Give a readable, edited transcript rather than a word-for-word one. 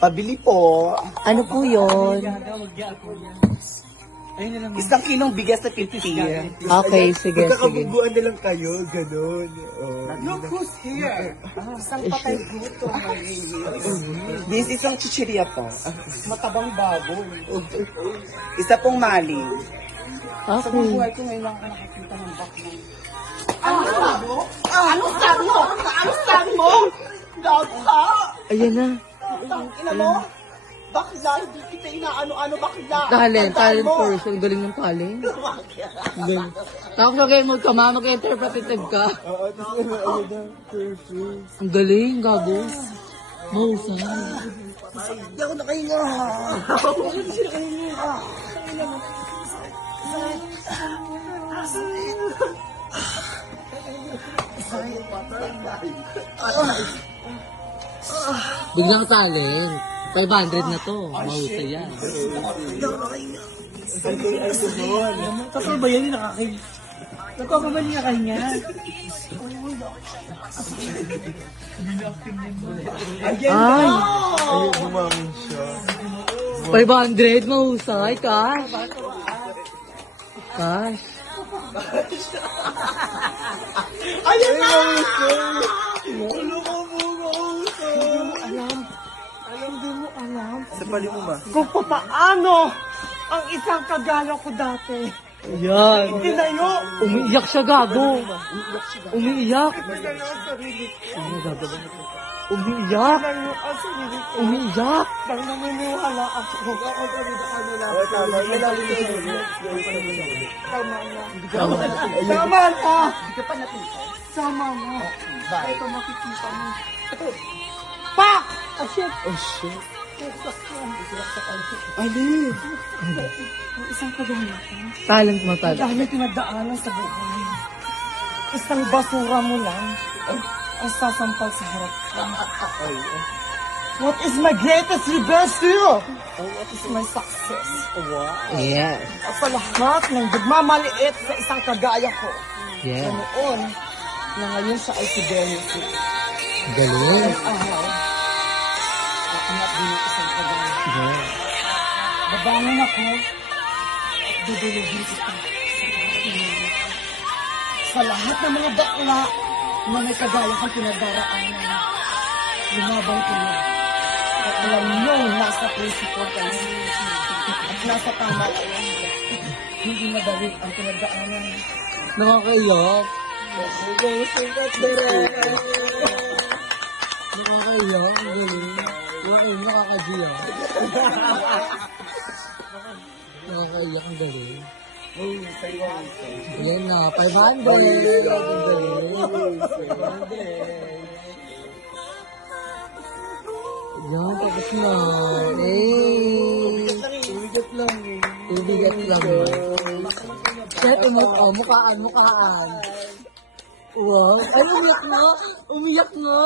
Pabili po. Ano po yun? Isang kilong bigas na 50. Okay, sige, sige. Magkakabubuan na lang kayo, gano'n. Look who's here. Isang patay dito. This isang chichirya po. Matabang baboy. Isa pong mali. Sa Okay. buhay ko ngayon lang ako nakakita ng baklang. Ano sabi mo? Ano sabi mo? Ano sabi mo? Gagka! Ayan na. Ina mo? Bakla, hindi kita inaano-ano bakla. Talent person. Galing ng talent. Galing. Tapos mag-emote ka, ma. Mag-interpretative ka. Ang galing, gago. Mahusay. Hindi ako nakahinga. Hindi siya nakahinga. Biglang talent. 500 na to. Mahusay yan. Kapag ba yan yung nakakahinga? Kapag ba yung nakakahinga? Ay! 500, mahusay. Cash. Cash. Ayan na! Sa pali mo ba? Kung paano ang isang kagala ko dati. Yan. Tinayo! Umiiyak siya, gago. Umiiyak. Tinayo ang sarili ko. Umiiyak. Tinayo ang sarili ko. Umiiyak. Nang naniniwala ako. Ako talaga ano lang. Tama na. Tama na! Sama mo. Ito makikita mo. Pak! Ah, shit! Oh, shit. Ali! Ang isang kagala ko. Talent mo, talent. Dahil pinagdaanan sa buhay. Isang basura mo lang ang sasampal sa harap ko. What is my greatest revenge to you? What is my success? Yes. At sa lahat ng nagmamaliit sa isang kagaya ko. Yes. Na noon, na ngayon siya ay si Dennis. Galing. Araw, akangat din ang isang kagaya. Yes. Babangon ako at dudulugin kita sa lahat ng mga bakla na may kagaya kang pinagdaraanan. Lumabang ko na. At alam nyo, nasa principle kayo. At nasa tama kayo. Hindi madali ang pinagdaanan. Nakakaiyak. Sikat na rin. Nakakaiyak. Ang galing. Okay, nakakagiyak. Nakakaiyak. Ang galing. Yan na, 500. Ang galing. Yan, tapos na. Umigat lang eh. Tubigat lang. Siyempre, mukhaan. Wow. Ay, umiyak nga. Umiyak nga.